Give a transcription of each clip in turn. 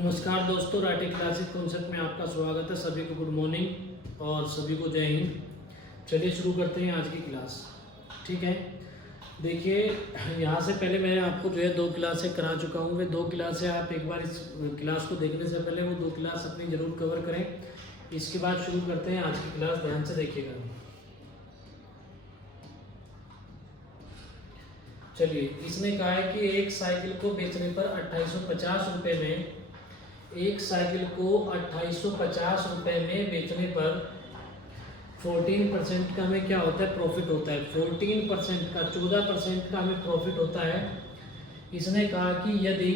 नमस्कार दोस्तों, writing classic concept में आपका स्वागत है। सभी को गुड मॉर्निंग और सभी को जय हिंद। चलिए शुरू करते हैं आज की क्लास। ठीक है, देखिए यहाँ से पहले मैं आपको जो है 2 क्लासें करा चुका हूँ। वे 2 क्लासें आप एक बार इस क्लास को देखने से पहले वो 2 क्लास अपनी ज़रूर कवर करें। इसके बाद शुरू करते हैं आज की क्लास। ध्यान से देखिएगा। चलिए, इसने कहा है कि एक साइकिल को बेचने पर 2850 रुपये में, एक साइकिल को 2850 रुपये में बेचने पर 14% का हमें क्या होता है, प्रॉफिट होता है। 14% का, 14% का हमें प्रॉफिट होता है। इसने कहा कि यदि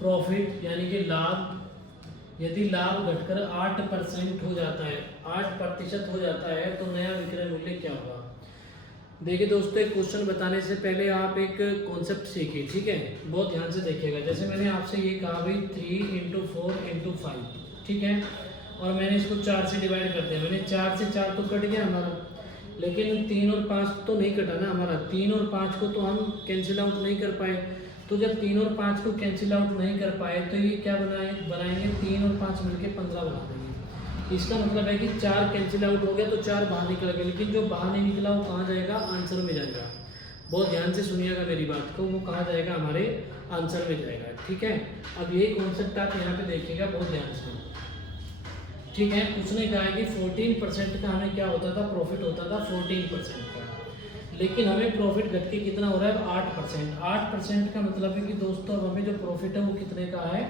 प्रॉफिट यानी कि लाभ, यदि लाभ घटकर 8% हो जाता है, 8% हो जाता है तो नया विक्रय मूल्य क्या होगा। देखिए दोस्तों, एक क्वेश्चन बताने से पहले आप एक कॉन्सेप्ट सीखिए। ठीक है, बहुत ध्यान से देखिएगा। जैसे मैंने आपसे ये कहा भाई 3 × 4 × 5, ठीक है, और मैंने इसको 4 से डिवाइड कर दिया। मैंने 4 से 4 तो कट गया हमारा, लेकिन 3 और 5 तो नहीं कटा ना हमारा। 3 और 5 को तो हम कैंसिल आउट नहीं कर पाए। तो जब 3 और 5 को कैंसिल आउट नहीं कर पाए तो ये क्या बनाएंगे, 3 और 5 मिलके 15 बना देंगे। इसका मतलब है कि 4 कैंसिल आउट हो गया तो 4 बाहर निकल गया, लेकिन जो बाहर नहीं निकला वो कहाँ जाएगा, आंसर में जाएगा। बहुत ध्यान से सुनिएगा मेरी बात को, वो कहाँ जाएगा, हमारे आंसर में जाएगा। ठीक है, अब ये कॉन्सेप्ट आप यहाँ पे देखिएगा बहुत ध्यान से। ठीक है, उसने कहा है कि 14% का हमें क्या होता था, प्रॉफिट होता था 14% का, लेकिन हमें प्रॉफिट घट के कितना हो रहा है, 8%। 8% का मतलब है कि दोस्तों अब हमें जो प्रॉफिट है वो कितने का है,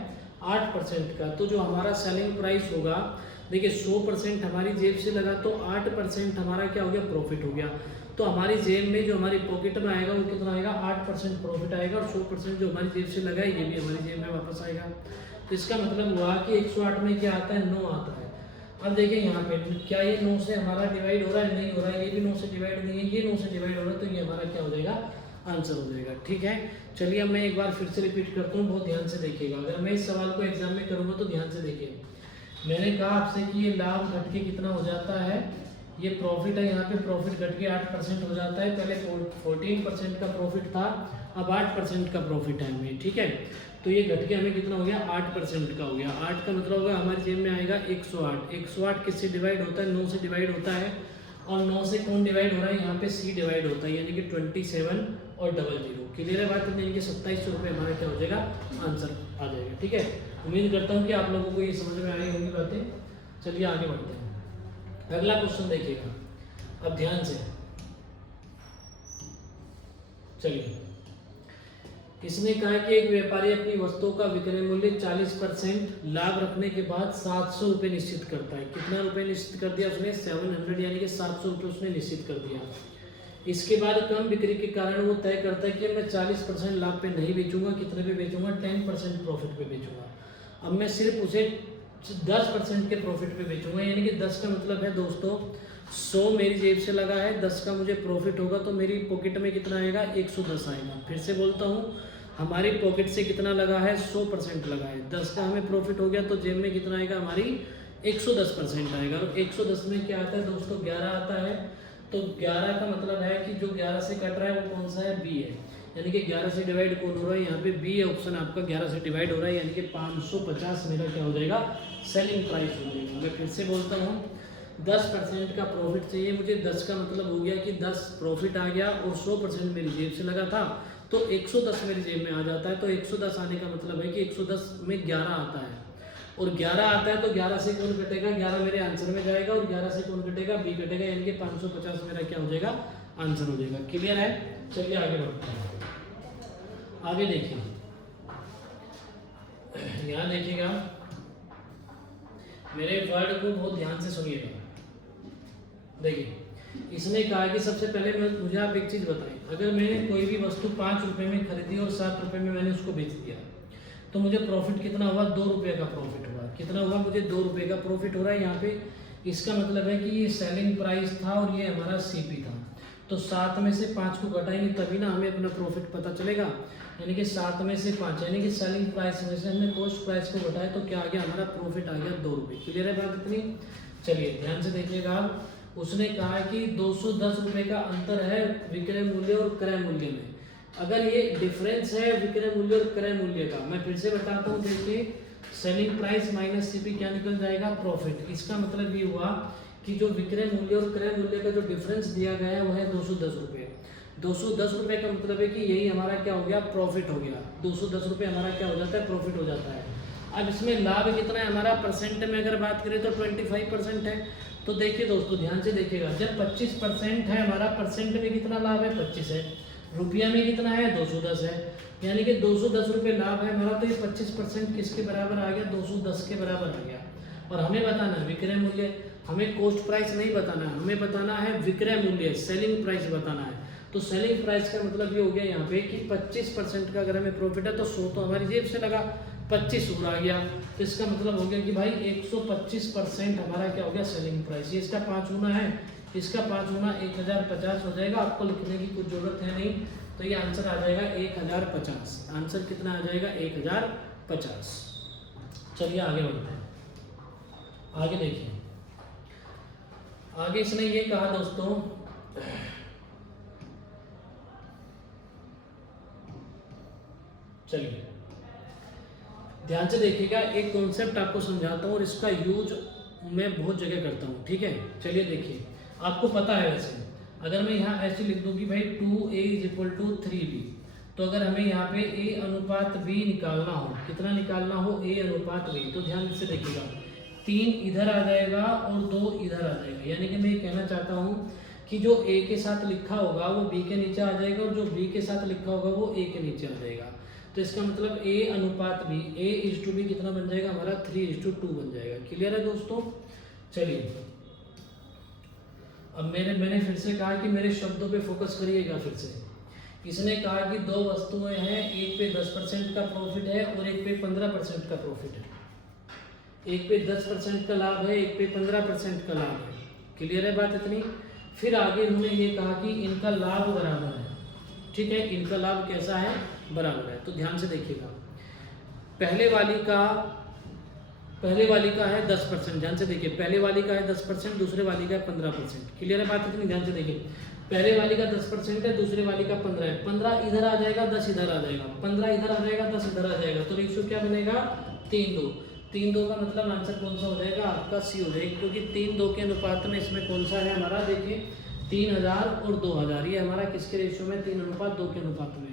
8% का। तो जो हमारा सेलिंग प्राइस होगा, देखिए 100% हमारी जेब से लगा तो 8% हमारा क्या हो गया, प्रॉफिट हो गया। तो हमारी जेब में जो हमारी पॉकेट में आएगा वो कितना आएगा, 8% प्रॉफिट आएगा, और 100% जो हमारी जेब से लगा है ये भी हमारी जेब में वापस आएगा। तो इसका मतलब हुआ कि 108 में क्या आता है, 9 आता है। अब देखिए यहाँ पे क्या ये 9 से हमारा डिवाइड हो रहा है, नहीं हो रहा है। ये भी 9 से डिवाइड नहीं है, ये 9 से डिवाइड हो रहा है, तो ये हमारा क्या हो जाएगा, आंसर हो जाएगा। ठीक है, चलिए अब मैं एक बार फिर से रिपीट करता हूँ, बहुत ध्यान से देखिएगा। अगर मैं इस सवाल को एग्जाम में करूँगा तो ध्यान से देखिए। मैंने कहा आपसे कि ये लाभ घट के कितना हो जाता है, ये प्रॉफिट है, यहाँ पे प्रॉफिट घट के 8% हो जाता है। पहले 14% का प्रॉफिट था, अब 8% का प्रॉफिट है हमें। ठीक है, तो ये घट के हमें कितना हो गया, 8% का हो गया। 8 का मतलब होगा हमारी जेब में आएगा 108। 108 किससे डिवाइड होता है, 9 से डिवाइड होता है, और 9 से कौन डिवाइड हो रहा है, यहाँ पे C डिवाइड होता है, यानी कि 27 और 00। क्लियर है बात, यानी कि 2700 रुपये हमारा क्या हो जाएगा, आंसर आ जाएगा। ठीक है, उम्मीद करता हूँ कि आप लोगों को ये समझ में आई होंगी बातें। चलिए आगे बढ़ते हैं। अगला क्वेश्चन देखिएगा अब ध्यान से। चलिए, इसने कहा कि एक व्यापारी अपनी वस्तुओं का विक्रय मूल्य 40% लाभ रखने के बाद 700 रुपये निश्चित करता है। कितना रुपये निश्चित कर दिया उसने, 700, यानी कि 700 रुपये उसने निश्चित कर दिया। इसके बाद कम बिक्री के कारण वो तय करता है कि मैं 40% लाभ पे नहीं बेचूंगा, कितने पे बेचूंगा, 10% प्रॉफिट पे बेचूंगा। अब मैं सिर्फ उसे 10% के प्रॉफिट पे बेचूंगा, यानी कि 10 का मतलब है दोस्तों 100 मेरी जेब से लगा है, 10 का मुझे प्रॉफिट होगा तो मेरी पॉकेट में कितना आएगा, 110 आएगा। फिर से बोलता हूँ, हमारी पॉकेट से कितना लगा है, 100% लगा है, 10 का हमें प्रॉफिट हो गया तो जेब में कितना आएगा, हमारी 110% आएगा। और 110 में क्या आता है दोस्तों, 11 आता है। तो 11 का मतलब है कि जो 11 से कट रहा है वो कौन सा है, बी है, यानी कि 11 से डिवाइड कौन हो रहा है, यहाँ पे बी है ऑप्शन आपका, 11 से डिवाइड हो रहा है, यानी कि 550 मेरा क्या हो जाएगा, सेलिंग प्राइस हो जाएगा। मैं फिर से बोलता हूँ, 10% का प्रॉफिट चाहिए मुझे। 10 का मतलब हो गया कि 10 प्रॉफिट आ गया और 100% मेरी जेब से लगा था, तो 110 मेरी जेब में आ जाता है। तो 110 आने का मतलब है कि 110 में 11 आता है, और 11 आता है तो 11 से कौन कटेगा, 11 मेरे आंसर में जाएगा, और 11 से कौन कटेगा, बी कटेगा, यानी कि 550 मेरा क्या हो जाएगा, आंसर हो जाएगा। क्लियर है, चलिए आगे बढ़ते हैं। आगे देखिए, यहाँ देखिएगा, मेरे वर्ड को बहुत ध्यान से सुनिएगा। देखिए, इसने कहा कि सबसे पहले मुझे आप एक चीज़ बताएं, अगर मैंने कोई भी वस्तु 5 रुपये में खरीदी और 7 रुपये में मैंने उसको बेच दिया, तो मुझे प्रॉफिट कितना हुआ, 2 रुपये का प्रॉफिट हुआ। कितना हुआ, मुझे 2 रुपये का प्रॉफिट हो रहा है यहाँ पे। इसका मतलब है कि ये सेलिंग प्राइस था और ये हमारा सीपी था। तो 7 में से 5 को घटाएंगे तभी ना हमें अपना प्रॉफिट पता चलेगा, यानी कि 7 में से 5, यानी कि सेलिंग प्राइस में से हमने कॉस्ट प्राइस को घटाया तो क्या आ गया, हमारा प्रॉफिट आ गया 2 रुपये। क्लियर है बात इतनी। चलिए ध्यान से देखिएगा आप, उसने कहा कि 210 रुपये का अंतर है विक्रय मूल्य और क्रय मूल्य में। अगर ये डिफरेंस है विक्रय मूल्य और क्रय मूल्य का, मैं फिर से बताता हूँ, देखिए सेलिंग प्राइस माइनस सीपी क्या निकल जाएगा, प्रॉफिट। इसका मतलब ये हुआ कि जो विक्रय मूल्य और क्रय मूल्य का जो डिफरेंस दिया गया है वो है 210 रुपये। 210 रुपये का मतलब है कि यही हमारा क्या हो गया, प्रॉफिट हो गया। 210 रुपये हमारा क्या हो जाता है, प्रॉफिट हो जाता है। अब इसमें लाभ कितना है हमारा, परसेंट में अगर बात करें तो 25% है। तो देखिए दोस्तों ध्यान से देखिएगा, जब 25% है हमारा, परसेंट में कितना लाभ है, 25 है, रुपया में कितना है, 210 है, यानी कि 210 रुपये लाभ है हमारा। तो ये 25% किसके बराबर आ गया, 210 के बराबर आ गया। और हमें बताना है विक्रय मूल्य, हमें कॉस्ट प्राइस नहीं बताना है, हमें बताना है विक्रय मूल्य, सेलिंग प्राइस बताना है। तो सेलिंग प्राइस का मतलब ये हो गया यहाँ पे कि 25% का अगर हमें प्रॉफिट है तो 100 तो हमारी जेब से लगा, 25 और आ गया। तो इसका मतलब हो गया कि भाई 125% हमारा क्या हो गया, सेलिंग प्राइस। ये इसका 5 गुना है, इसका 5 गुना 1050 हो जाएगा। आपको लिखने की कुछ जरूरत है नहीं, तो ये आंसर आ जाएगा 1050। आंसर कितना आ जाएगा, 1050। चलिए आगे बढ़ते हैं। आगे देखिए, आगे इसने ये कहा दोस्तों, चलिए ध्यान से देखिएगा, एक कॉन्सेप्ट आपको समझाता हूँ और इसका यूज मैं बहुत जगह करता हूँ, ठीक है। चलिए देखिए, आपको पता है वैसे अगर मैं यहाँ ऐसे लिख दूँ कि भाई 2a = 3b, तो अगर हमें यहाँ पे a अनुपात b निकालना हो, कितना निकालना हो, a अनुपात b, तो ध्यान से देखिएगा, 3 इधर आ जाएगा और 2 इधर आ जाएगा। यानी कि मैं ये कहना चाहता हूँ कि जो a के साथ लिखा होगा वो b के नीचे आ जाएगा और जो b के साथ लिखा होगा वो a के नीचे आ जाएगा। तो इसका मतलब a अनुपात b, a/b कितना बन जाएगा हमारा, 3:2 बन जाएगा। क्लियर है दोस्तों। चलिए अब मैंने फिर से कहा कि मेरे शब्दों पे फोकस करिएगा फिर से। इसने कहा कि 2 वस्तुएं हैं, एक पे 10% का प्रॉफिट है और एक पे 15% का प्रॉफिट है, एक पे 10% का लाभ है, एक पे 15% का लाभ है। क्लियर है बात इतनी। फिर आगे उन्होंने ये कहा कि इनका लाभ बराबर है, ठीक है, इनका लाभ कैसा है, बराबर है। तो ध्यान से देखिएगा, पहले वाली का है 10%, ध्यान से देखिए, पहले वाली का है 10%, दूसरे वाली का है 15%। क्लियर है बात इतनी, ध्यान से देखिए, पहले वाली का 10% है, दूसरे वाली का 15 है, 15 इधर आ जाएगा, 10 इधर आ जाएगा, 15 इधर आ जाएगा, 10 इधर आ जाएगा, तो रेशियो क्या बनेगा, 3:2। 3:2 का मतलब आंसर कौन सा हो जाएगा, आपका सी हो जाएगा, क्योंकि 3:2 के अनुपात में इसमें कौन सा है हमारा, देखिए 3000 और 2000, ये हमारा किसके रेशियो में, 3:2 के अनुपात में।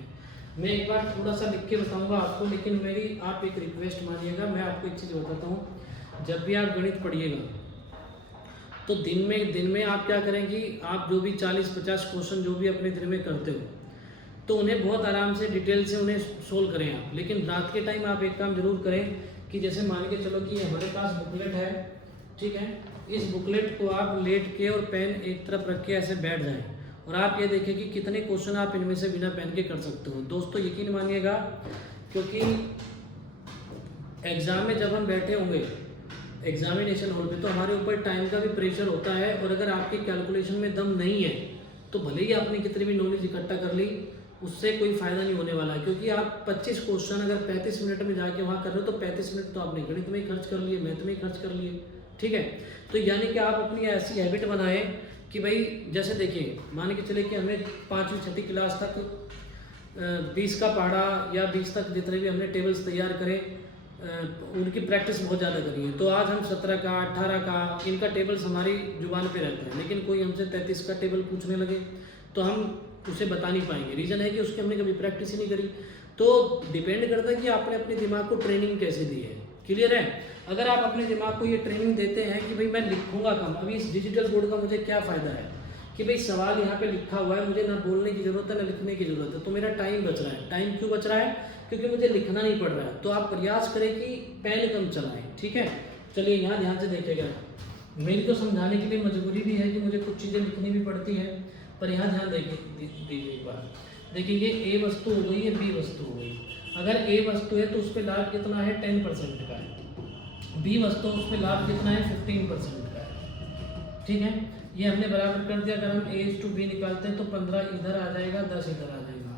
मैं एक बार थोड़ा सा लिख के बताऊंगा आपको, लेकिन मेरी आप एक रिक्वेस्ट मानिएगा, मैं आपको एक चीज़ बताता हूँ, जब भी आप गणित पढ़िएगा तो दिन में आप क्या करेंगे, आप जो भी 40-50 क्वेश्चन जो भी अपने दिन में करते हो तो उन्हें बहुत आराम से डिटेल से उन्हें सोल्व करें आप। लेकिन रात के टाइम आप एक काम जरूर करें कि जैसे मान के चलो कि हमारे पास बुकलेट है, ठीक है, इस बुकलेट को आप लेट के और पेन एक तरफ रख के ऐसे बैठ जाएं और आप ये देखें कि कितने क्वेश्चन आप इनमें से बिना पेन के कर सकते हो। दोस्तों यकीन मानिएगा, क्योंकि एग्ज़ाम में जब हम बैठे होंगे एग्जामिनेशन हॉल पे तो हमारे ऊपर टाइम का भी प्रेशर होता है, और अगर आपके कैलकुलेशन में दम नहीं है तो भले ही आपने कितनी भी नॉलेज इकट्ठा कर ली, उससे कोई फ़ायदा नहीं होने वाला है। क्योंकि आप 25 क्वेश्चन अगर 35 मिनट में जाके वहाँ कर रहे हो तो 35 मिनट तो आपने गणित में ही खर्च कर लिए, मैथ में ही खर्च कर लिए, ठीक है। तो यानी कि आप अपनी ऐसी हैबिट बनाएं कि भाई जैसे देखिए, मान के चले कि हमें 5वीं-6वीं क्लास तक 20 का पढ़ा या 20 तक जितने भी हमने टेबल्स तैयार करे, उनकी प्रैक्टिस बहुत ज़्यादा करी है, तो आज हम 17 का 18 का इनका टेबल्स हमारी जुबान पे रहता है। लेकिन कोई हमसे 33 का टेबल पूछने लगे तो हम उसे बता नहीं पाएंगे। रीज़न है कि उसकी हमने कभी प्रैक्टिस ही नहीं करी। तो डिपेंड करता है कि आपने अपने दिमाग को ट्रेनिंग कैसे दी है। क्लियर है। अगर आप अपने दिमाग को ये ट्रेनिंग देते हैं कि भाई मैं लिखूंगा कम, अभी इस डिजिटल बोर्ड का मुझे क्या फ़ायदा है कि भाई सवाल यहाँ पे लिखा हुआ है, मुझे ना बोलने की ज़रूरत है ना लिखने की ज़रूरत है, तो मेरा टाइम बच रहा है। टाइम क्यों बच रहा है? क्योंकि मुझे लिखना नहीं पड़ रहा है। तो आप प्रयास करें कि पेन कम चलाएं, ठीक है। चलिए यहाँ ध्यान से देखिएगा, मेरी तो समझाने के लिए मजबूरी भी है कि मुझे कुछ चीज़ें लिखनी भी पड़ती है, पर यहाँ ध्यान दीजिए एक बार। देखिए ये ए वस्तु हो गई, ये बी वस्तु हो गई। अगर ए वस्तु है तो उस पर लाभ कितना है, 10% का है। बी वस्तु उस पर लाभ कितना है, 15% का है, ठीक है। ये हमने बराबर कर दिया। अगर हम A/B निकालते हैं तो 15 इधर आ जाएगा, 10 इधर आ जाएगा,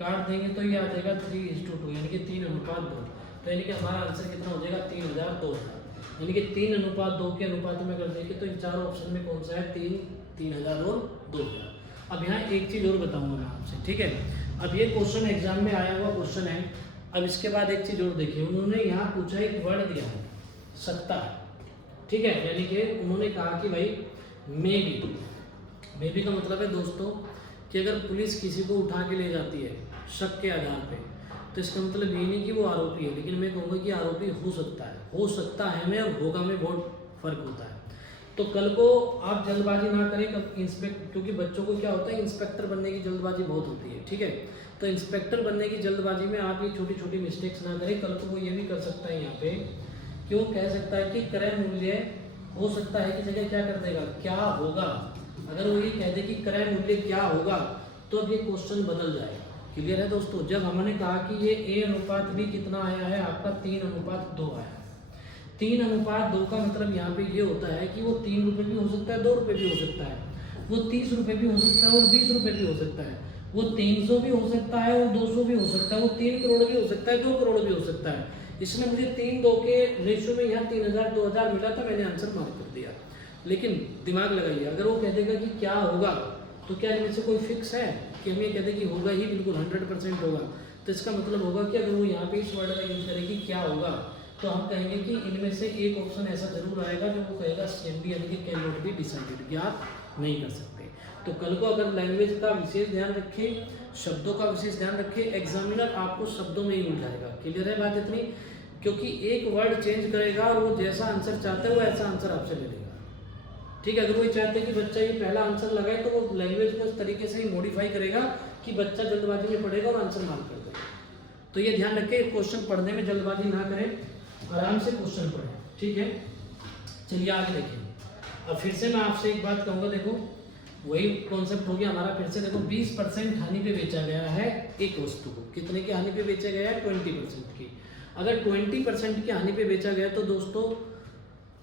काट देंगे तो ये आ जाएगा 3:2, यानी कि 3:2। तो यानी कि हमारा आंसर कितना हो जाएगा, 3000 2000, यानी कि 3:2 के अनुपात में कर देंगे तो इन चारों ऑप्शन में कौन सा है, 3000 और 2000। अब यहाँ एक चीज़ और बताऊँगा मैं आपसे, ठीक है। अब ये क्वेश्चन एग्जाम में आया हुआ क्वेश्चन है, अब इसके बाद एक चीज़ और देखिए, उन्होंने यहाँ पूछा एक वर्ड दिया है सकता है, ठीक है, यानी कि उन्होंने कहा कि भाई मे बी का मतलब है दोस्तों कि अगर पुलिस किसी को उठा के ले जाती है शक के आधार पे, तो इसका मतलब ये नहीं कि वो आरोपी है, लेकिन मैं कहूँगा कि आरोपी हो सकता है में और होगा में बहुत फर्क होता है। तो कल को आप जल्दबाजी ना करें, क्योंकि बच्चों को क्या होता है इंस्पेक्टर बनने की जल्दबाजी बहुत होती है, ठीक है, तो इंस्पेक्टर बनने की जल्दबाजी में आप ये छोटी छोटी मिस्टेक्स ना करें। कल को वो ये भी कर सकता है यहाँ पे कि वो कह सकता है कि क्रय मूल्य हो सकता है कि जगह क्या कर देगा क्या होगा। अगर वो ये कह दे कि क्रय मूल्य क्या होगा तो अब ये क्वेश्चन बदल जाएगा। क्लियर है दोस्तों? जब हमने कहा कि ये A/B कितना आया है आपका 3:2 आया। 3:2 का मतलब यहाँ पे ये होता है कि वो 3 रुपये भी हो सकता है, 2 रुपये भी हो सकता है, वो 30 रुपये भी हो सकता है और 20 रुपये भी हो सकता है, वो 300 भी हो सकता है और 200 भी हो सकता है, वो 3 करोड़ भी हो सकता है, 2 करोड़ भी हो सकता है। इसमें मुझे 3-2 के रेशियो में यहाँ 3000 2000 मिला था, मैंने आंसर मार्क कर दिया। लेकिन दिमाग लगाइए, अगर वो कह देगा कि क्या होगा तो क्या इनमें से कोई फिक्स है कि हम ये कहते कि होगा ही बिल्कुल 100% होगा, तो इसका मतलब होगा कि अगर वो यहाँ पे इस वर्ड का यूज करेगी क्या होगा तो हम कहेंगे कि इनमें से एक ऑप्शन ऐसा जरूर आएगा जो वो कहेगा CMB यानी कि कैन नॉट बी डिसाइडेड, ज्ञात नहीं कर सकते। तो कल को अगर लैंग्वेज का विशेष ध्यान रखें, शब्दों का विशेष ध्यान रखें, एग्जामिनर आपको शब्दों में ही उलझाएगा। क्लियर है बात इतनी? क्योंकि एक वर्ड चेंज करेगा और वो जैसा आंसर चाहता है वो ऐसा आंसर आपसे ले लेगा। ठीक है, अगर वो चाहते हैं कि बच्चा ये पहला आंसर लगाए तो वो लैंग्वेज को इस तरीके से ही मॉडिफाई करेगा कि बच्चा जल्दबाजी में पढ़ेगा और आंसर मार्क कर देगा। तो ये ध्यान रखें, क्वेश्चन पढ़ने में जल्दबाजी ना करें, आराम से क्वेश्चन पढ़ें। ठीक है, चलिए आगे देखें। अब फिर से मैं आपसे एक बात कहूँगा, देखो वही कॉन्सेप्ट हो गया हमारा। फिर से देखो 20% हानि पे बेचा गया है एक वस्तु को, कितने की हानि पे बेचा गया है 20% की। अगर 20% की हानि पे बेचा गया तो दोस्तों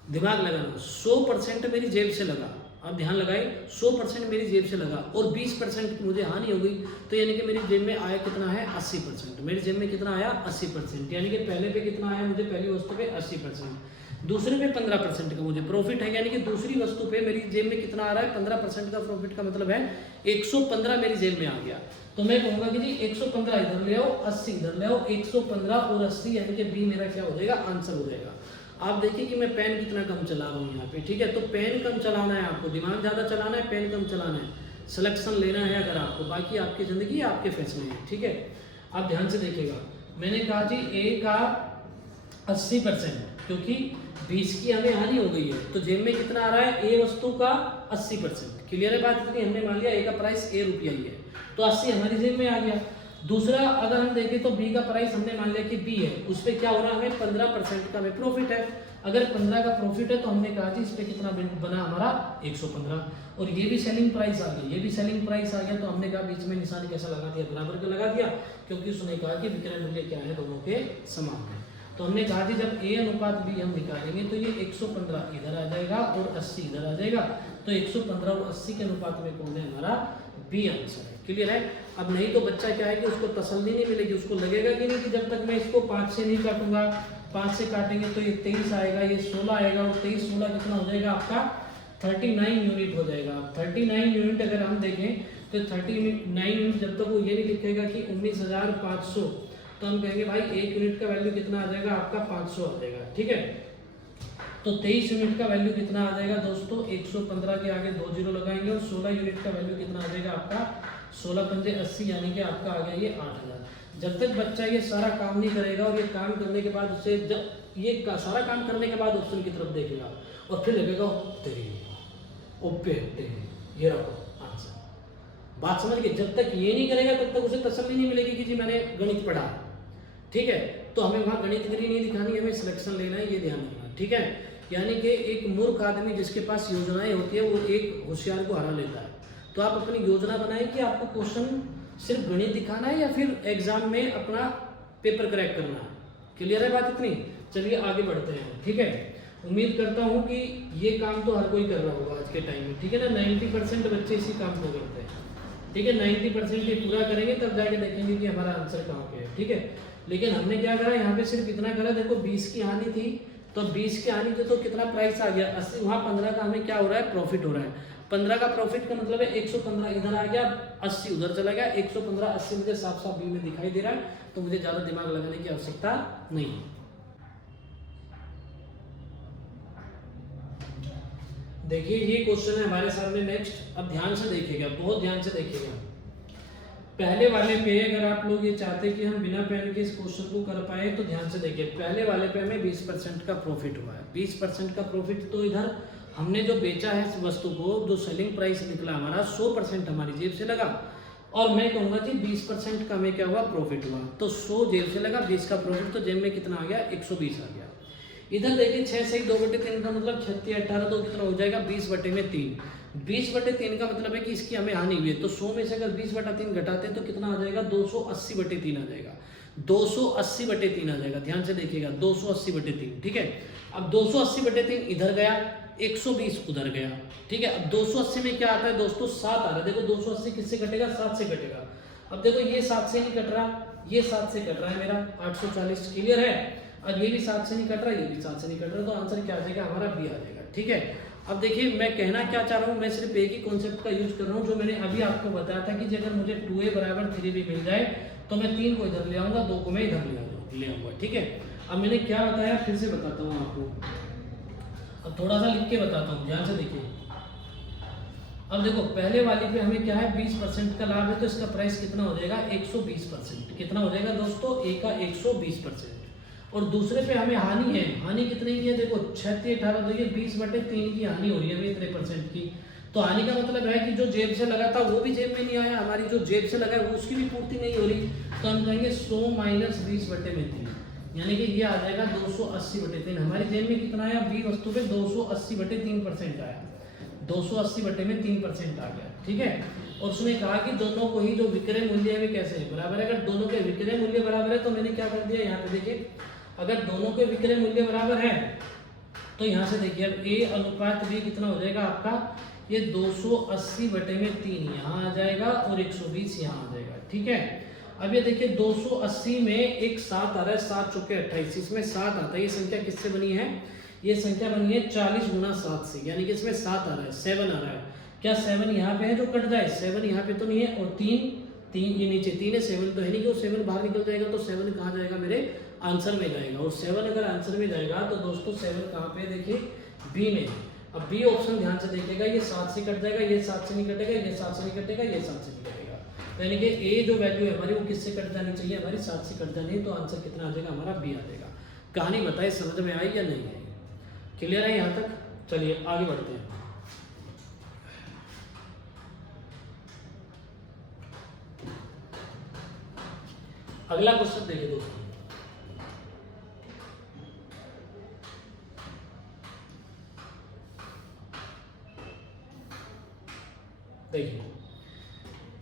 दिमाग लगाना, 100% मेरी जेब से लगा, आप ध्यान लगाए 100% मेरी जेब से लगा और 20% मुझे हानि हो गई, तो यानी कि मेरी जेब में आया कितना है 80%। मेरी जेब में कितना आया 80%, यानी कि पहले पे कितना आया मुझे पहली वस्तु पे 80%, दूसरे पे 15% का मुझे प्रॉफिट है, यानी कि दूसरी वस्तु पे मेरी जेब में कितना आ रहा है 15% का प्रॉफिट का मतलब है 115 मेरी जेब में आ गया। तो मैं कहूँगा कि जी 115 इधर ले आओ, 80 इधर ले आओ, 115 और 80 यानी कि बी मेरा क्या हो जाएगा आंसर हो जाएगा। आप देखिए कि मैं पेन कितना कम चला रहा हूँ यहाँ पे, ठीक है, तो पेन कम चलाना है आपको, दिमाग ज़्यादा चलाना है, पेन कम चलाना है, सिलेक्शन लेना है अगर आपको, बाकी आपकी ज़िंदगी आपके फैसले हैं। ठीक है, आप ध्यान से देखिएगा, मैंने कहा जी ए का 80%, क्योंकि 20 की हमें हानि हो गई है, तो जेब में कितना आ रहा है ए वस्तु का 80%। क्लियर है बात इतनी? हमने मान लिया ए का प्राइस ₹1 ही है, तो 80 हमारी जेब में आ गया। दूसरा अगर हम देखें तो बी का प्राइस हमने मान लिया कि बी है, उस पर क्या हो रहा है हमें 15% का हमें प्रॉफिट है। अगर 15 का प्रॉफिट है तो हमने कहा जी इस पर कितना बना हमारा 115, और ये भी सेलिंग प्राइस आ गया, ये भी सेलिंग प्राइस आ गया, तो हमने कहा बीच में निशान कैसा लगा दिया, बराबर का लगा दिया, क्योंकि उसने कहा कि विक्रय मूल्य क्या है दोनों के समान है। तो हमने कहा जी जब A/B हम निकालेंगे तो ये 115 इधर आ जाएगा और 80 इधर आ जाएगा, तो 115 और 80 के अनुपात में कौन है हमारा बी आंसर है। क्लियर है? अब नहीं तो बच्चा क्या है कि उसको तसल्ली नहीं मिलेगी, उसको लगेगा कि नहीं कि जब तक मैं इसको 5 से नहीं काटूंगा, 5 से काटेंगे तो ये 23 आएगा, ये 16 आएगा, और 23 16 कितना हो जाएगा आपका 39 यूनिट हो जाएगा। 39 यूनिट अगर हम देखें तो 39 यूनिट जब तक वो ये नहीं लिखेगा कि 19,500, तो हम कहेंगे भाई 1 यूनिट का वैल्यू कितना आ जाएगा आपका 500 आ जाएगा। ठीक है, तो 23 यूनिट का वैल्यू कितना आ जाएगा दोस्तों 115 के आगे 2 जीरो लगाएंगे, और 16 यूनिट का वैल्यू कितना आ जाएगा आपका 16 पंजे 80, यानी कि आपका आ गया ये 8000। जब तक बच्चा ये सारा काम नहीं करेगा और ये काम करने के बाद उसे जब ये सारा काम करने के बाद ऑप्शन की तरफ देखेगा और फिर लगेगा ये रखो आंसर, बात समझ गए? जब तक ये नहीं करेगा तब तक उसे तसल्ली नहीं मिलेगी कि जी मैंने गणित पढ़ा। ठीक है, तो हमें वहाँ गणितगिरी नहीं दिखानी, हमें सिलेक्शन लेना है, ये ध्यान रखना। ठीक है, यानी कि एक मूर्ख आदमी जिसके पास योजनाएं होती है वो एक होशियार को हरा लेता है। तो आप अपनी योजना बनाएं कि आपको क्वेश्चन सिर्फ गणित दिखाना है या फिर एग्जाम में अपना पेपर क्रैक करना है। क्लियर है बात इतनी? चलिए आगे बढ़ते हैं। ठीक है, उम्मीद करता हूँ कि ये काम तो हर कोई कर रहा होगा आज के टाइम में। ठीक है ना, 90% बच्चे इसी काम को करते हैं। ठीक है, 90% ये पूरा करेंगे तब जाके देखेंगे कि हमारा आंसर कहाँ पे है। ठीक है, लेकिन हमने क्या करा यहाँ पे सिर्फ इतना करा, देखो 20 की हानि थी तो 20 की हानि थी तो कितना प्राइस आ गया 80, वहाँ 15 का हमें क्या हो रहा है प्रॉफिट हो रहा है। 15 का प्रॉफिट का मतलब है 115 इधर आ गया, 80 उधर चला गया, 115 80 मुझे साफ साफ बी में दिखाई दे रहा है, तो मुझे ज़्यादा दिमाग लगाने की आवश्यकता नहीं है। देखिए ये क्वेश्चन है हमारे सामने नेक्स्ट। अब ध्यान से देखिएगा, बहुत ध्यान से देखिएगा। पहले वाले पे अगर आप लोग ये चाहते कि हम बिना पेन के इस क्वेश्चन को कर पाए तो ध्यान से देखिए। पहले वाले पे हमें 20% का प्रॉफिट हुआ है। 20% का प्रॉफिट तो इधर हमने जो बेचा है इस वस्तु को, जो सेलिंग प्राइस निकला हमारा 100% हमारी जेब से लगा, और मैं कहूँगा कि 20% का हमें क्या हुआ प्रॉफिट हुआ। तो 100 जेब से लगा, 20 का प्रॉफिट, तो जेब में कितना आ गया 120 आ गया। इधर देखिए 6 सही 2/3 का मतलब 36 18 तो कितना हो जाएगा 20/3। 20/3 का मतलब है कि इसकी हमें हानि हुई है, तो 100 में से अगर 20/3 घटाते हैं तो कितना आ जाएगा 280/3 आ जाएगा। 280/3 आ जाएगा, ध्यान से देखिएगा 280/3। ठीक है, अब 280/3 इधर गया, 120 उधर गया। ठीक है, अब 280 में क्या आता है दोस्तों 7 आ रहा है। देखो 280 किससे घटेगा 7 से घटेगा। अब देखो ये 7 से नहीं कट रहा, ये 7 से कट रहा है मेरा 840। क्लियर है, अब ये भी 7 से नहीं कट रहा, ये भी 7 से नहीं कट रहा, तो आंसर क्या आ जाएगा हमारा बी आ जाएगा। ठीक है, अब देखिए मैं कहना क्या चाह रहा हूँ, मैं सिर्फ एक ही कॉन्सेप्ट का यूज कर रहा हूँ जो मैंने अभी आपको बताया था कि अगर मुझे 2a = 3b मिल जाए तो मैं 3 को इधर ले आऊँगा, 2 को मैं इधर ले आऊँगा। ठीक है, अब मैंने क्या बताया फिर से बताता हूँ आपको, अब थोड़ा सा लिख के बताता हूँ, ध्यान से देखिए। अब देखो पहले वाली पे हमें क्या है 20% का लाभ है, तो इसका प्राइस कितना हो जाएगा 120%। कितना हो जाएगा दोस्तों ए का 120%। और दूसरे पे हमें हानि है, हानि कितनी की है देखो 36 18 तो ये 20/3 की हानि हो रही है हमें इतने परसेंट की। तो हानि का मतलब है कि जो जेब से लगा था वो भी जेब में नहीं आया, हमारी जो जेब से लगा है उसकी भी पूर्ति नहीं हो रही, तो हम कहेंगे 100 - 20/3, यानी कि ये आ जाएगा 280/3। हमारी जेब में कितना आया बी वस्तु पे 280/3% आया, 280/3% आ गया। ठीक है, और उसने कहा कि दोनों को ही जो विक्रय मूल्य है वे कैसे है बराबर है। अगर दोनों के विक्रय मूल्य बराबर है तो मैंने क्या कर दिया यहाँ पे देखिए, अगर दोनों के विक्रय मूल्य बराबर है तो यहाँ से देखिए अब ए अनुपात बी कितना हो जाएगा आपका, ये 280/3 यहाँ आ जाएगा और 120 यहाँ आ जाएगा। ठीक है, अब ये देखिए 280 में एक 7 आ रहा है, 7 चौके 28, इसमें 7 आता है। ये संख्या किससे बनी है, ये संख्या बनी है 40 × 7 से, यानी कि इसमें 7 आ रहा है, 7 आ रहा है। क्या 7 यहाँ पे है जो कट जाए, 7 यहाँ पे तो नहीं है, और 3 ये नीचे 3 है, 7 तो है नहीं कि वो 7 बाहर निकल जाएगा, तो 7 कहाँ जाएगा मेरे आंसर में जाएगा। और 7 अगर आंसर में जाएगा तो दोस्तों 7 कहाँ पे देखिए बी में। अब बी ऑप्शन ध्यान से देखिएगा, ये 7 से कट जाएगा, ये 7 से नहीं कटेगा, ये 7 से नहीं कटेगा, ये 7 से नहीं कटेगा, तो यानी कि ए जो वैल्यू है हमारी वो किससे कट जानी चाहिए, हमारी 7 से कट जानी है, तो आंसर कितना आ जाएगा हमारा बी आ जाएगा। कहानी बताइए समझ में आई या नहीं आई, क्लियर है यहाँ तक? चलिए आगे बढ़ते हैं। अगला क्वेश्चन देखिए दोस्तों, देखिए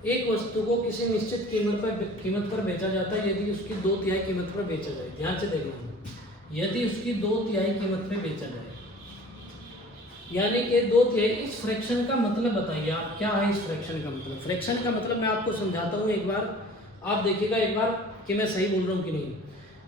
एक वस्तु को किसी निश्चित कीमत पर बेचा जाता है यदि उसकी 2/3 कीमत पर बेचा जाए। ध्यान से देखना, यदि उसकी 2/3 कीमत पे बेचा जाए, यानी कि 2/3, इस फ्रैक्शन का मतलब बताइए आप क्या है इस फ्रैक्शन का मतलब। फ्रैक्शन का मतलब मैं आपको समझाता हूँ एक बार, आप देखिएगा एक बार कि मैं सही बोल रहा हूँ कि नहीं।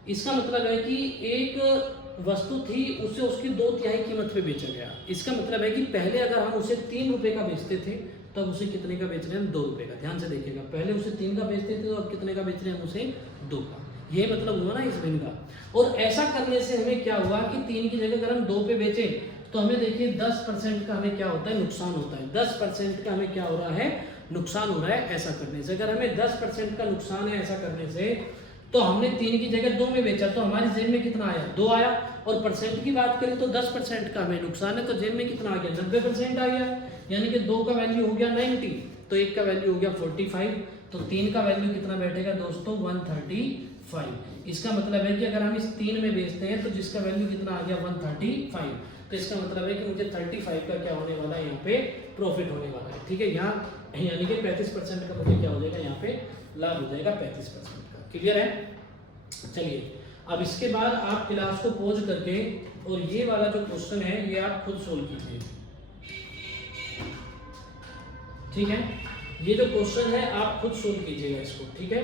इसका मतलब है कि एक वस्तु थी, उसे उसकी 2/3 कीमत पे बेचा गया। इसका मतलब है कि पहले अगर हम उसे 3 रुपए का बेचते थे तब उसे कितने का बेच रहे हैं हम 2 रुपए का। ध्यान से देखिएगा, पहले उसे 3 का बेचते थे तो अब कितने का बेच रहे हैं हम उसे 2 का। ये मतलब हुआ ना इस भिन्न का। और ऐसा करने से हमें क्या हुआ कि 3 की जगह अगर हम 2 पे बेचे तो हमें देखिए 10% का हमें क्या होता है नुकसान होता है। 10% का हमें क्या हो रहा है नुकसान हो रहा है ऐसा करने से। अगर हमें 10% का नुकसान है ऐसा करने से, तो हमने 3 की जगह 2 में बेचा तो हमारी जेब में कितना आया 2 आया। और परसेंट की बात करें तो 10% का हमें नुकसान है तो जेब में कितना आ गया 90% आ गया। यानी कि 2 का वैल्यू हो गया 90, तो 1 का वैल्यू हो गया 45, तो 3 का वैल्यू कितना बैठेगा दोस्तों 135। इसका मतलब है कि अगर हम इस 3 में बेचते हैं तो जिसका वैल्यू कितना आ गया 135, तो इसका मतलब है कि मुझे 35 का क्या होने वाला है यहाँ पे प्रॉफिट होने वाला है। ठीक है, यहाँ यानी कि 35% का मुझे क्या हो जाएगा यहाँ पे लाभ हो जाएगा 35% का। क्लियर है? चलिए अब इसके बाद आप क्लास को पॉज करके और ये वाला जो क्वेश्चन है ये आप खुद सोल्व कीजिए। ठीक है, ये जो क्वेश्चन है आप खुद सोल्व कीजिएगा इसको। ठीक है,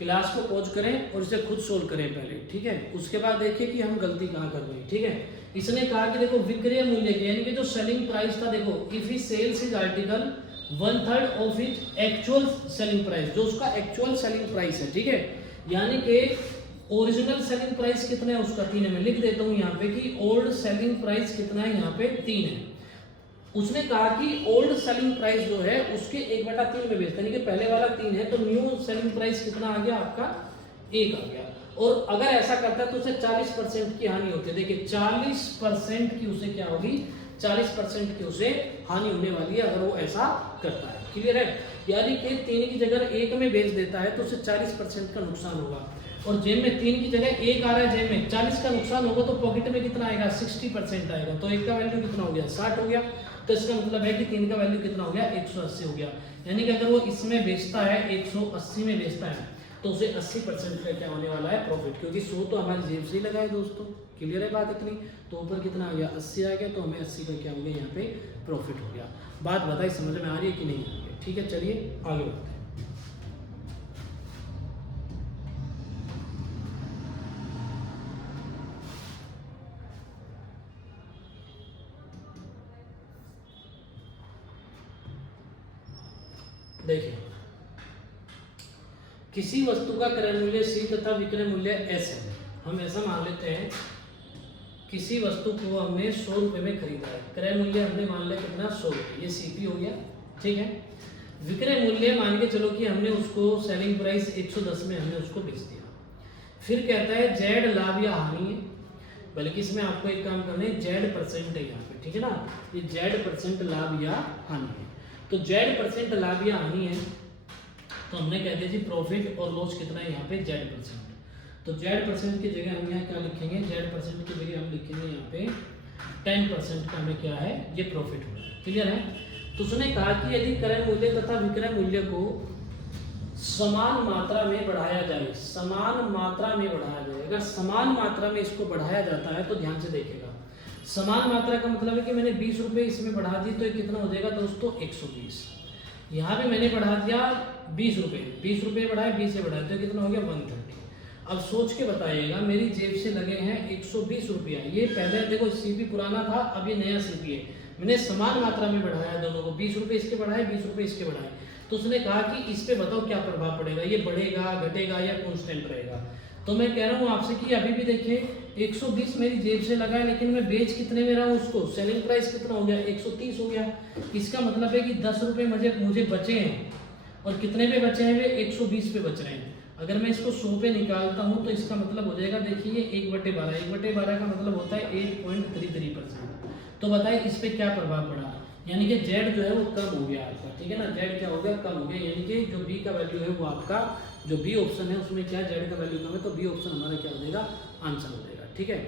क्लास को पॉज करें और इसे खुद सोल्व करें पहले, ठीक है। उसके बाद देखिए कि हम गलती कहाँ कर रहे हैं, ठीक है। इसने कहा कि देखो विक्रय मूल्य के यानी कि जो सेलिंग प्राइस था, देखो if he sales his article 1/3 of his actual selling price, जो उसका एक्चुअल सेलिंग प्राइस है, ठीक है। यानी कि ओरिजिनल सेलिंग प्राइस कितना है उसका 3 है। मैं लिख देता हूँ यहाँ पे कि ओल्ड सेलिंग प्राइस कितना है, यहाँ पे 3 है। उसने कहा कि ओल्ड सेलिंग प्राइस जो है उसके 1/3 में बेचता है, यानी कि पहले वाला 3 है तो न्यू सेलिंग प्राइस कितना आ गया आपका 1 आ गया। और अगर ऐसा करता है तो उसे 40% की हानि होती है। देखिए 40% की उसे क्या होगी, 40% की उसे हानि होने वाली है अगर वो ऐसा करता है। क्लियर है, यानी कि 3 की जगह 1 में बेच देता है तो उसे 40% का नुकसान होगा। और जेब में 3 की जगह 1 आ रहा है, जेब में 40 का नुकसान होगा तो पॉकेट में कितना आएगा 60% आएगा। तो 1 का वैल्यू कितना हो गया 60 हो गया। तो इसका मतलब है कि 3 का वैल्यू कितना हो गया 180 हो गया। यानी कि अगर वो इसमें बेचता है 180 में बेचता है तो उसे 80% का क्या होने वाला है प्रॉफिट, क्योंकि 100 तो हमारी जेब से ही लगा है दोस्तों। क्लियर है बात इतनी। तो ऊपर कितना आ गया 80 आ गया, तो हमें 80 का क्या हो गया यहाँ पे प्रॉफिट हो गया। बात बताइए समझ में आ रही है कि नहीं आ रही है, ठीक है। चलिए आगे बढ़ते हैं। देखिए किसी वस्तु का क्रय मूल्य C तथा विक्रय मूल्य S है। हम ऐसा मान लेते हैं किसी वस्तु को हमने 100 रुपये में खरीदा है, क्रय मूल्य हमने मान लिया कितना 100 रुपये, ये CP हो गया, ठीक है। विक्रय मूल्य मान के चलो कि हमने उसको सेलिंग प्राइस 110 में हमने उसको बेच दिया। फिर कहता है Z लाभ या हानि है, बल्कि इसमें आपको एक काम करना है Z% है यहाँ पे, ठीक है ना। ये Z% लाभ या हानि है। तो Z% लाभ या हानि है तो हमने कह दिया जी प्रॉफिट और लॉस कितना है यहाँ पे Z%। तो Z% की जगह हम यहाँ क्या लिखेंगे, Z% की जगह हम लिखेंगे यहाँ पे 10% का हमें क्या है ये प्रॉफिट हो रहा है। क्लियर है। तो उसने कहा कि यदि क्रय मूल्य तथा विक्रय मूल्य को समान मात्रा में बढ़ाया जाए, समान मात्रा में बढ़ाया जाए, अगर समान मात्रा में इसको बढ़ाया जाता है तो ध्यान से देखिएगा। समान मात्रा का मतलब है कि मैंने 20 रुपये इसमें बढ़ा दी तो ये कितना हो जाएगा दोस्तों 120। यहाँ पे मैंने बढ़ा दिया 20 रुपये, 20 रुपये बढ़ाए 20 से बढ़ाए तो कितना हो गया 130। अब सोच के बताइएगा मेरी जेब से लगे हैं 120 रुपया, ये पहले देखो CP पुराना था, अब ये नया CP है। मैंने समान मात्रा में बढ़ाया दोनों को, 20 रुपये इसके बढ़ाए 20 रुपये इसके बढ़ाए। तो उसने कहा कि इस पे बताओ क्या प्रभाव पड़ेगा, ये बढ़ेगा घटेगा या कांस्टेंट रहेगा। तो मैं कह रहा हूँ आपसे कि अभी भी देखिए 120 मेरी जेब से लगा है, लेकिन मैं बेच कितने में रहा हूँ उसको, सेलिंग प्राइस कितना हो गया 130 हो गया। इसका मतलब है कि 10 रुपये मुझे बचे हैं, और कितने पे बचे हैं वे 120 पे बच रहे हैं। अगर मैं इसको 100 पे निकालता हूँ तो इसका मतलब हो जाएगा, देखिए 1/12, 1/12 का मतलब होता है 8.33%। तो बताइए इस पे क्या प्रभाव पड़ा, यानी कि Z जो है वो कम हो गया आपका, ठीक है ना। Z क्या हो गया कम हो गया, यानी कि जो B का वैल्यू है वो आपका जो B ऑप्शन है उसमें क्या Z का वैल्यू कम है, तो B ऑप्शन हमारा क्या हो जाएगा आंसर हो जाएगा, ठीक है।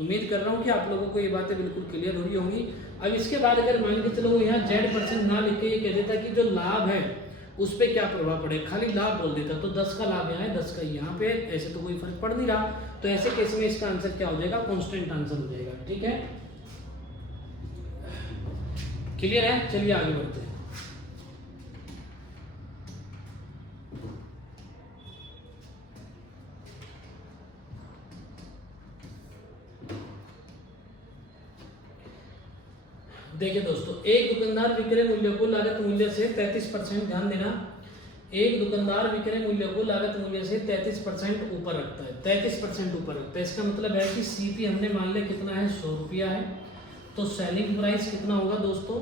उम्मीद कर रहा हूँ कि आप लोगों को ये बातें बिल्कुल क्लियर हो रही होंगी। अब इसके बाद अगर मान के चलो यहाँ Z% ना लिख के ये कह देता कि जो लाभ है उस पर क्या प्रभाव पड़ेगा, खाली लाभ बोल देता तो 10 का लाभ यहाँ है 10 का यहाँ पे, ऐसे तो कोई फर्क पड़ नहीं रहा। तो ऐसे केस में इसका आंसर क्या हो जाएगा कांस्टेंट आंसर हो जाएगा, ठीक है। क्लियर है, चलिए आगे बढ़ते हैं। देखिए दोस्तों, एक दुकानदार विक्रय मूल्य को लागत मूल्य से 33%, ध्यान देना, एक दुकानदार विक्रय मूल्य को लागत मूल्य से 33% ऊपर रखता है, 33% ऊपर रखता है। इसका मतलब है कि CP हमने मान लिया कितना है 100 रुपया है, तो सेलिंग प्राइस कितना होगा दोस्तों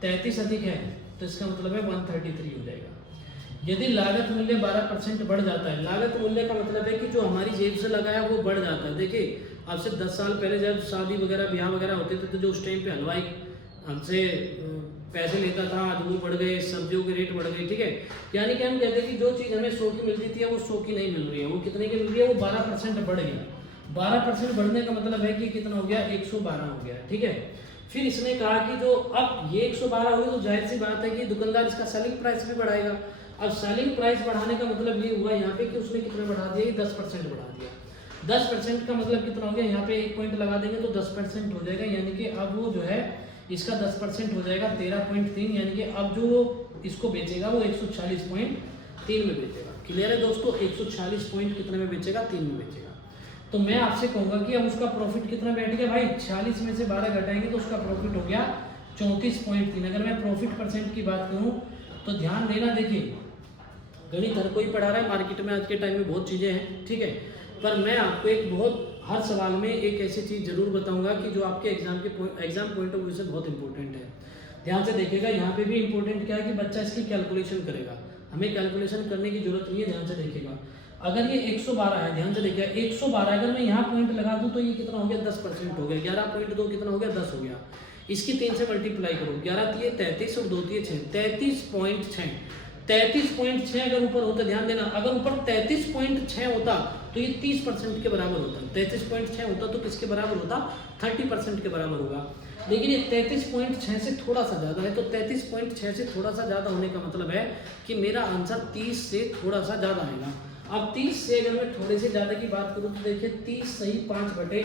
33 अधिक है, तो इसका मतलब है 133 हो जाएगा। यदि लागत मूल्य 12% बढ़ जाता है, लागत मूल्य का मतलब है कि जो हमारी जेब से लगा है वो बढ़ जाता है। देखिए आज से 10 साल पहले जब शादी वगैरह ब्याह वगैरह होते थे तो जो उस टाइम पे हलवाई हमसे पैसे लेता था, आज वो बढ़ गए, सब्जियों के रेट बढ़ गए, ठीक है। यानी कि हम कहते हैं कि जो चीज़ हमें 100 की मिलती थी वो 100 की नहीं मिल रही है, वो कितने की मिल रही है, वो 12% बढ़ गया। 12% बढ़ने का मतलब है कि कितना हो गया 112 हो गया, ठीक है। फिर इसने कहा कि जो अब ये 112 हो गई तो जाहिर सी बात है कि दुकानदार इसका सेलिंग प्राइस भी बढ़ाएगा। अब सेलिंग प्राइस बढ़ाने का मतलब ये हुआ यहाँ पे कि उसने कितना बढ़ा दिया, 10% बढ़ा दिया। 10% का मतलब कितना हो गया, यहाँ पे 1 पॉइंट लगा देंगे तो 10% हो जाएगा, यानी कि अब वो जो है इसका 10% हो जाएगा 13.3, यानी कि अब जो इसको बेचेगा वो 140.3 में बेचेगा। क्लियर है दोस्तों? 146 पॉइंट कितने में बेचेगा? 3 में बेचेगा। तो मैं आपसे कहूँगा कि अब उसका प्रॉफिट कितना बैठ गया भाई? 46 में से 12 घटाएंगे तो उसका प्रॉफिट हो गया 34.3। अगर मैं प्रॉफिट परसेंट की बात करूँ तो ध्यान देना, देखिए गणित हर कोई पढ़ा रहा है मार्केट में, आज के टाइम में बहुत चीज़ें हैं, ठीक है, पर मैं आपको एक बहुत हर सवाल में एक ऐसी चीज़ जरूर बताऊंगा कि जो आपके एग्जाम पॉइंट ऑफ व्यू से बहुत इंपॉर्टेंट है। ध्यान से देखिएगा, यहाँ पे भी इंपॉर्टेंट क्या है कि बच्चा इसकी कैलकुलेशन करेगा, हमें कैलकुलेशन करने की जरूरत नहीं है। ध्यान से देखिएगा, अगर ये 112 है, ध्यान से देखिएगा 112, अगर मैं यहाँ पॉइंट लगा दूँ तो ये कितना हो गया? 10% हो गया। 11.2 कितना हो गया? 10 हो गया। इसकी 3 से मल्टीप्लाई करो, 11 तिये 33 और 2 तिये 6, 33.6। 33.6 अगर ऊपर होता, ध्यान देना, अगर ऊपर 33.6 होता तो ये 30% के बराबर होता। 33.6 होता तो किसके बराबर होता? 30% के बराबर होगा। लेकिन ये 33.6 से थोड़ा सा ज़्यादा है, तो 33.6 से थोड़ा सा ज़्यादा होने का मतलब है कि मेरा आंसर 30 से थोड़ा सा ज़्यादा आएगा। अब 30 से अगर मैं थोड़े से ज़्यादा की बात करूँ तो देखिए 30 सही 5/8,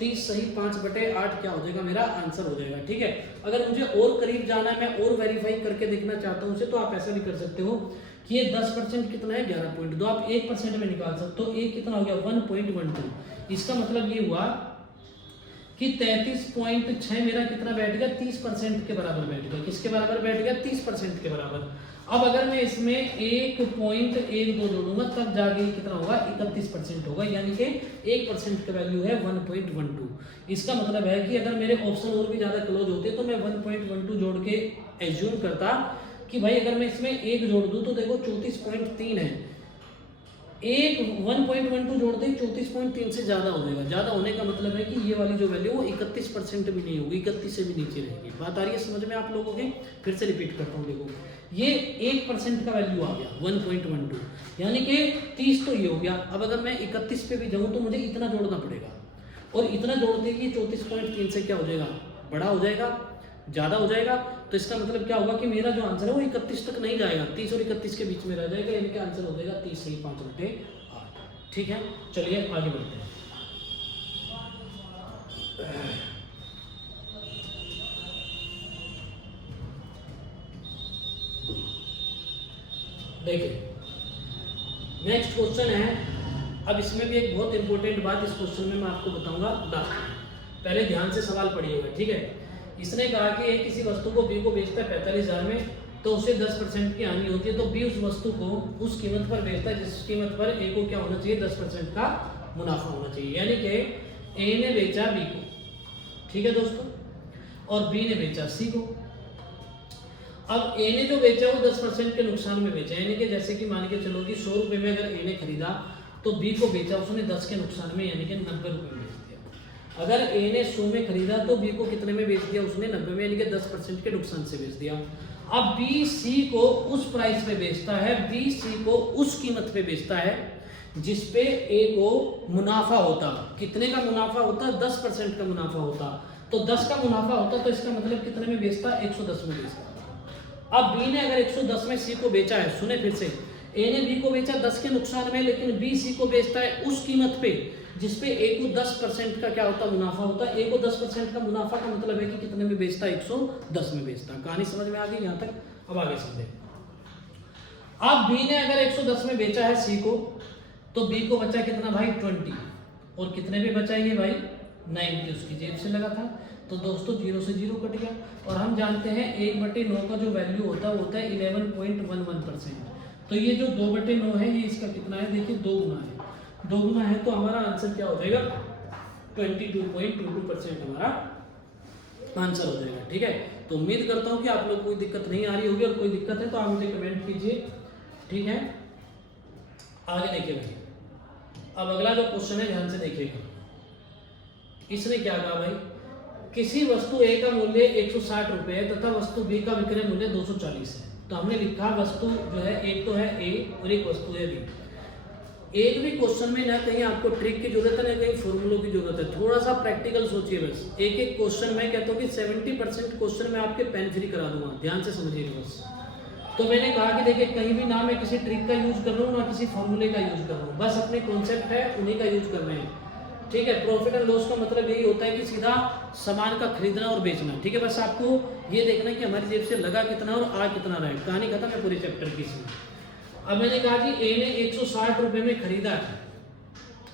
30 सही 5/8 क्या हो जाएगा? मेरा आंसर हो जाएगा, ठीक है। अगर मुझे और करीब जाना है, मैं और वेरीफाई करके देखना चाहता हूँ उसे, तो आप ऐसा भी कर सकते हो कि ये 10% कितना है? 11.2, आप 1% में निकाल सकते हो। एक कितना हो गया? 1.12। इसका मतलब ये हुआ कि 33.6 मेरा कितना बैठ गया? 30% के बराबर बैठ गया। किसके बराबर बैठ गया? 30% के बराबर। अब अगर मैं इसमें 1.12 जोड़ूंगा तब जाके कितना होगा? 31% होगा, यानी कि 1% का वैल्यू है 1.12। इसका मतलब है कि अगर मेरे ऑप्शन और भी ज़्यादा क्लोज होते तो मैं 1.12 जोड़ के एज्यूम करता कि भाई अगर मैं इसमें 1 जोड़ दूँ तो देखो 34.3 है, एक 1.12 जोड़ते ही 34.3 से ज़्यादा हो जाएगा। ज़्यादा होने का मतलब है कि ये वाली जो वैल्यू वो 31% भी नहीं होगी, 31 से भी नीचे रहेगी। बात आ रही है समझ में आप लोगों के? फिर से रिपीट करता हूँ, देखो ये 1% का वैल्यू आ गया 1.12, यानी कि 30 तो ये हो गया। अब अगर मैं 31 पे भी जाऊँ तो मुझे इतना जोड़ना पड़ेगा, और इतना जोड़ते ही 34.3 से क्या हो जाएगा? बड़ा हो जाएगा, ज़्यादा हो जाएगा। तो इसका मतलब क्या होगा कि मेरा जो आंसर है वो 31 तक नहीं जाएगा, 30 और 31 के बीच में रह जाएगा, यानी कि आंसर हो जाएगा 30 सही 5/8। ठीक है, चलिए आगे बढ़ते हैं। देखिए नेक्स्ट क्वेश्चन है। अब इसमें भी एक बहुत इंपॉर्टेंट बात इस क्वेश्चन में मैं आपको बताऊंगा लास्ट में, पहले ध्यान से सवाल पढ़िएगा, ठीक है। इसने कहा कि ए किसी वस्तु को बी को बेचता है 45,000 में, तो उसे 10% की हानि होती है, तो बी उस वस्तु को उस कीमत पर बेचता है जिस कीमत पर ए को क्या होना चाहिए? 10% का मुनाफा होना चाहिए। यानी कि ए ने बेचा बी को, ठीक है दोस्तों, और बी ने बेचा सी को। अब ए ने जो बेचा वो 10% के नुकसान में बेचा, यानी कि जैसे कि मान के चलो कि 100 रुपये में अगर ए ने खरीदा तो बी को बेचा उसने 10 के नुकसान में, यानी कि 90 रुपये में बेच दिया। अगर ए ने 100 में खरीदा तो बी को कितने में बेच दिया? उसने 90 में, यानी कि 10% के नुकसान से बेच दिया। अब बी सी को उस प्राइस पे बेचता है, बी सी को उस कीमत पे बेचता है जिसपे ए को मुनाफा होता। कितने का मुनाफा होता? 10% का मुनाफा होता। तो 10 का मुनाफा होता तो इसका मतलब कितने में बेचता? 110 में बेचता। अब बी ने अगर 110 में सी को बेचा है, सुने फिर से, ए ने बी को बेचा 10 के नुकसान में, लेकिन बी सी को बेचता है उस कीमत पे जिसपे ए को 10% का क्या होता? मुनाफा होता। ए को 10% का मुनाफा का मतलब है कि कितने में बेचता? 110 में बेचता। कहानी समझ में आ गई यहाँ तक? अब आगे समझे। अब बी ने अगर 110 में बेचा है सी को, तो बी को बचा कितना भाई? 20, और कितने में बचा ये भाई? 90 उसकी जेब से लगा था। तो दोस्तों 0 से 0 कट गया, और हम जानते हैं 1/9 का जो वैल्यू होता है वो होता है 11.11%। तो ये जो 2/9 है ये इसका कितना है? देखिए 2 गुना है, 2 गुना है, तो हमारा आंसर क्या हो जाएगा? 22.22% हमारा आंसर हो जाएगा, ठीक है। तो उम्मीद करता हूँ कि आप लोग कोई दिक्कत नहीं आ रही होगी, और कोई दिक्कत है तो आप मुझे कमेंट कीजिए, ठीक है। आगे देखिए भाई, अब अगला जो क्वेश्चन है ध्यान से देखिएगा। इसने क्या कहा भाई? किसी वस्तु ए का मूल्य 160 रुपये है तथा वस्तु बी का विक्रय मूल्य 240 है। तो हमने लिखा वस्तु जो है एक तो है ए और एक वस्तु है बी। एक भी क्वेश्चन में ना कहीं आपको ट्रिक की जरूरत है ना कहीं फॉर्मूलों की जरूरत है, थोड़ा सा प्रैक्टिकल सोचिए बस। एक एक क्वेश्चन में कहता हूँ कि 70% क्वेश्चन में आपके पेन फ्री करा दूंगा, ध्यान से समझिएगा बस। तो मैंने कहा कि देखिए कहीं भी ना मैं किसी ट्रिक का यूज कर रहा हूँ ना किसी फॉर्मूले का यूज कर रहा हूँ, बस अपने कॉन्सेप्ट है उन्हीं का यूज कर रहे हैं, ठीक है। प्रॉफिट एंड लॉस का मतलब यही होता है कि सीधा सामान का खरीदना और बेचना, ठीक है। बस आपको ये देखना है कि हमारी जेब से लगा कितना और आ कितना रहा है, कहानी खत्म है पूरे चैप्टर की इसमें। अब मैंने कहा जी ए ने 160 रुपए में खरीदा है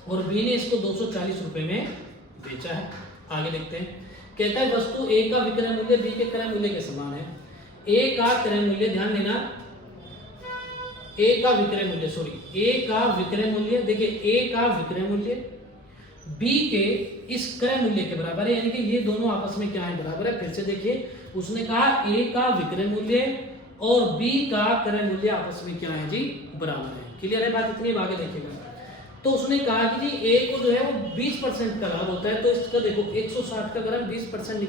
और बी ने इसको 240 रुपए में बेचा है। आगे देखते हैं, कहता है वस्तु ए का विक्रय मूल्य बी के क्रय मूल्य के समान है। ए का क्रय मूल्य, ध्यान देना, ए का विक्रय मूल्य, ए का विक्रय मूल्य, देखिए ए का विक्रय मूल्य बी के इस क्रय मूल्य के बराबर है, यानी कि ये दोनों आपस में क्या है, बराबर है। फिर से देखिए, उसने कहा ए का विक्रय मूल्य और बी का क्रय मूल्य आपस में क्या है जी, बराबर है। क्लियर है बात इतनी? आगे देखिएगा, तो उसने कहा कि जी ए को जो है वो 20% का लाभ होता है, तो इसका देखो 160 का अगर हम 20%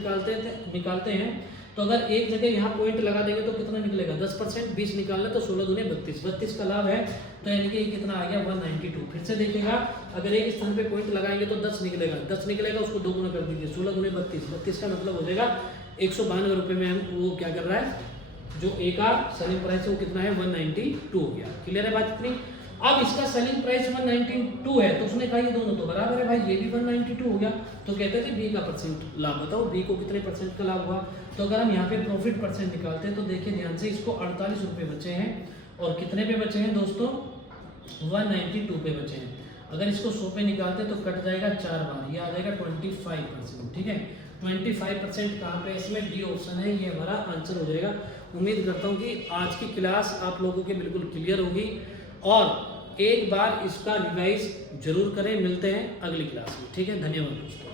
निकालते हैं तो अगर एक जगह यहाँ पॉइंट लगा देंगे तो कितना निकलेगा, 10%, 20 निकालना तो 16 दूने 32, 32 का लाभ है, तो यानी कि कितना आ गया 192। फिर से देखिएगा, अगर एक स्थान पे पॉइंट लगाएंगे तो 10 निकलेगा, 10 निकलेगा उसको 2 गुना कर दीजिए, 16 दूने 32, 32 का मतलब हो जाएगा 192 रुपये में हम वो क्या कर रहा है, जो ए का सेलिंग प्राइस है वो कितना है, 192 हो गया। क्लियर है बात इतनी? अब इसका सेलिंग प्राइस 192 है, तो उसने कहा ये दोनों तो बराबर है भाई, ये भी 192 हो गया, तो कहते हैं बी का परसेंट लाभ बताओ, बी को कितने परसेंट का लाभ हुआ। तो अगर हम यहाँ पे प्रॉफिट परसेंट निकालते हैं तो देखिए ध्यान से, इसको 48 रुपये बचे हैं और कितने पे बचे हैं दोस्तों, 192 पे बचे हैं। अगर इसको 100 पे निकालते हैं तो कट जाएगा 4 बार, ये आ जाएगा 25%। ठीक है, 25% कहाँ पे, इसमें डी ऑप्शन है, ये हमारा आंसर हो जाएगा। उम्मीद करता हूँ कि आज की क्लास आप लोगों के बिल्कुल क्लियर होगी और एक बार इसका रिवाइज जरूर करें। मिलते हैं अगली क्लास में। ठीक है, धन्यवाद दोस्तों।